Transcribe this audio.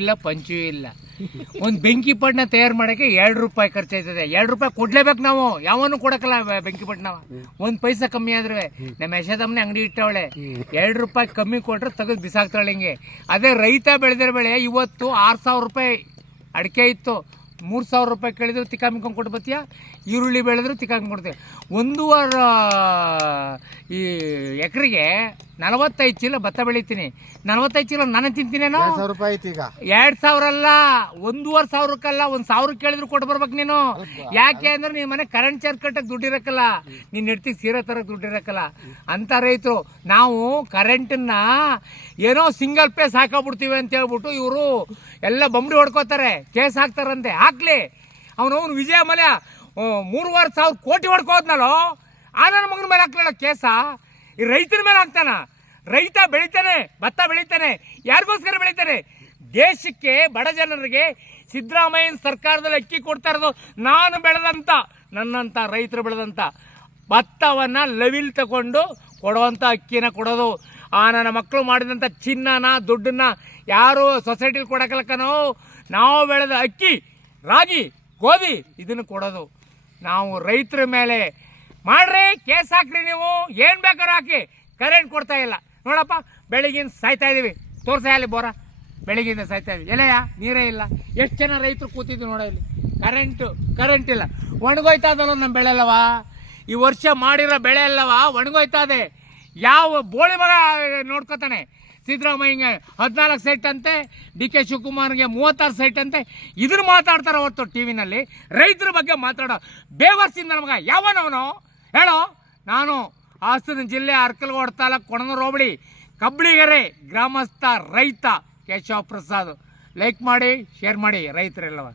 ಇಲ್ಲ ಪಂಚು ಇಲ್ಲ. ಒಂದು ಬೆಂಕಿ ಪಟ್ಟಣ ತಯಾರು ಮಾಡೋಕ್ಕೆ 2 ರೂಪಾಯಿ ಖರ್ಚಾಯ್ತದೆ. 2 ರೂಪಾಯಿ ಕೊಡ್ಲೇಬೇಕು ನಾವು, ಯಾವನು ಕೊಡಕ್ಕಲ್ಲ ಬೆಂಕಿ ಪಟ್ಟಣ. 1 ಪೈಸಾ ಕಮ್ಮಿ ಆದ್ರೆ ನಮ್ಮ ಯಶೋದಮ್ಮನೆ ಅಂಗಡಿ ಇಟ್ಟವಳೆ 2 ರೂಪಾಯಿ ಕಮ್ಮಿ ಕೊಟ್ರೆ ತೆಗೆದು ಬಿಸಾಕ್ತಾಳೆ ಹಿಂಗೆ. ಅದೇ ರೈತ ಬೆಳೆದಿರೋ ಬೆಳೆ ಇವತ್ತು 6,000 ರೂಪಾಯಿ ಅಡಿಕೆ ಇತ್ತು, 3,000 ರೂಪಾಯಿ ಕೇಳಿದ್ರು ತಿಕ್ಕಾಮಿಕೊಂಡು ಕೊಟ್ಟು ಬತ್ತೀಯ. ಈರುಳ್ಳಿ ಬೆಳೆದ್ರು ತಿಕ್ಕಾಮಿ ಕೊಡ್ತೀವಿ. 1.5 ಈ ಎಕರೆಗೆ 45 ಚೀಲ ಭತ್ತ ಬೆಳಿತೀನಿ. 45 ಚೀಲ ನಾನು ತಿಂತೀನೇನೋ. 2,000 ಅಲ್ಲ, 1,500ಕ್ಕಲ್ಲ, 1,000 ಕೇಳಿದ್ರು ಕೊಟ್ಟು ಬರ್ಬೇಕು ನೀನು. ಯಾಕೆ ಅಂದ್ರೆ ನೀನ್ ಮನೆ ಕರೆಂಟ್ ಚಾರ್ಜ್ ಕಟ್ಟಕ್ಕೆ ದುಡ್ಡು ಇರಕ್ಕಲ್ಲ, ನೀನ್ ನೆಡ್ತಿಗೆ ಸೀರೆ ತರಕ್ಕೆ ದುಡ್ಡು ಇರಕ್ಕಲ್ಲ ಅಂತ ರೈತರು. ನಾವು ಕರೆಂಟನ್ನ ಏನೋ ಸಿಂಗಲ್ ಪೇಸ್ ಹಾಕಬಿಡ್ತೀವಿ ಅಂತ ಹೇಳ್ಬಿಟ್ಟು ಇವರು ಎಲ್ಲ ಬಂಬಡಿ ಹೊಡ್ಕೋತಾರೆ, ಕೇಸ್ ಹಾಕ್ತಾರಂತೆ. ಹಾಕ್ಲಿ, ಅವನು ವಿಜಯ ಮಲ್ಯ 3,500 ಕೋಟಿ ಹೊಡ್ಕೋದ್ನಲ್ಲೋ, ಆ ನನ್ನ ಮಗನ ಮೇಲೆ ಹಾಕ್ಲಿಲ್ಲ ಕೇಸ. ಈ ರೈತರ ಮೇಲೆ ಹಾಕ್ತಾನ. ರೈತ ಬೆಳಿತಾನೆ, ಭತ್ತ ಬೆಳಿತಾನೆ, ಯಾರಿಗೋಸ್ಕರ ಬೆಳಿತಾನೆ? ದೇಶಕ್ಕೆ, ಬಡ ಜನರಿಗೆ ಸಿದ್ದರಾಮಯ್ಯನ ಸರ್ಕಾರದಲ್ಲಿ ಅಕ್ಕಿ ಕೊಡ್ತಾ ಇರೋದು ನಾನು ಬೆಳೆದಂತ, ನನ್ನಂತ ರೈತರು ಬೆಳೆದಂತ ಭತ್ತವನ್ನ ಲೆವಿಲ್ ತಗೊಂಡು ಕೊಡುವಂತ ಅಕ್ಕಿನ ಕೊಡೋದು. ಆ ನನ್ನ ಮಕ್ಕಳು ಮಾಡಿದಂಥ ಚಿನ್ನನ ದುಡ್ಡನ್ನ ಯಾರು ಸೊಸೈಟಿಲಿ ಕೊಡಕಲಕ್ಕನೋ, ನಾವು ಬೆಳೆದ ಅಕ್ಕಿ, ರಾಗಿ, ಗೋಧಿ ಇದನ್ನು ಕೊಡೋದು. ನಾವು ರೈತರ ಮೇಲೆ ಮಾಡ್ರಿ, ಕೇಸ್ ಹಾಕ್ರಿ, ನೀವು ಏನು ಬೇಕಾದ್ರೂ ಹಾಕಿ, ಕರೆಂಟ್ ಕೊಡ್ತಾ ಇಲ್ಲ. ನೋಡಪ್ಪ, ಬೆಳಗಿನ ಸಾಯ್ತಾ ಇದೀವಿ, ತೋರ್ಸ ಅಲ್ಲಿ ಬೋರ, ಬೆಳಗ್ಗಿಂದ ಸಾಯ್ತಾ ಇದೀವಿ. ಎಲೆಯ ನೀರೇ ಇಲ್ಲ. ಎಷ್ಟು ಜನ ರೈತರು ಕೂತಿದ್ವಿ ನೋಡ ಇಲ್ಲಿ. ಕರೆಂಟ್ ಇಲ್ಲ. ಒಣಗೋಯ್ತಾ ಇದಲ್ಲ ನಮ್ಮ ಬೆಳೆ ಅಲ್ಲವಾ, ಈ ವರ್ಷ ಮಾಡಿರೋ ಬೆಳೆ ಅಲ್ಲವಾ ಒಣಗೋಯ್ತಾ ಇದೆ. ಯಾವ ಬೋಳಿ ಮಗ ನೋಡ್ಕೋತಾನೆ? ಸಿದ್ದರಾಮಯ್ಯಗೆ 14 ಸೈಟ್ ಅಂತೆ, ಡಿ ಕೆ ಶಿವಕುಮಾರ್ಗೆ 36 ಸೈಟ್ ಅಂತೆ. ಇದನ್ನು ಮಾತಾಡ್ತಾರೆ ಹೊರತು ಟಿವಿನಲ್ಲಿ ರೈತರ ಬಗ್ಗೆ ಮಾತಾಡೋ ಬೇವರ್ಸಿಂದ ನಮಗ ಯಾವನವನು ಹೇಳೋ. ನಾನು ಹಾಸನ ಜಿಲ್ಲೆ ಅರ್ಕಲಗೋಡು ತಾಲೂಕು ಕೊಣನೂರು ಹೋಬಳಿ ಕಬ್ಳಿಗೆರೆ ಗ್ರಾಮಸ್ಥ ರೈತ ಕೇಶವ ಪ್ರಸಾದ್. ಲೈಕ್ ಮಾಡಿ, ಶೇರ್ ಮಾಡಿ ರೈತರೆಲ್ಲವ.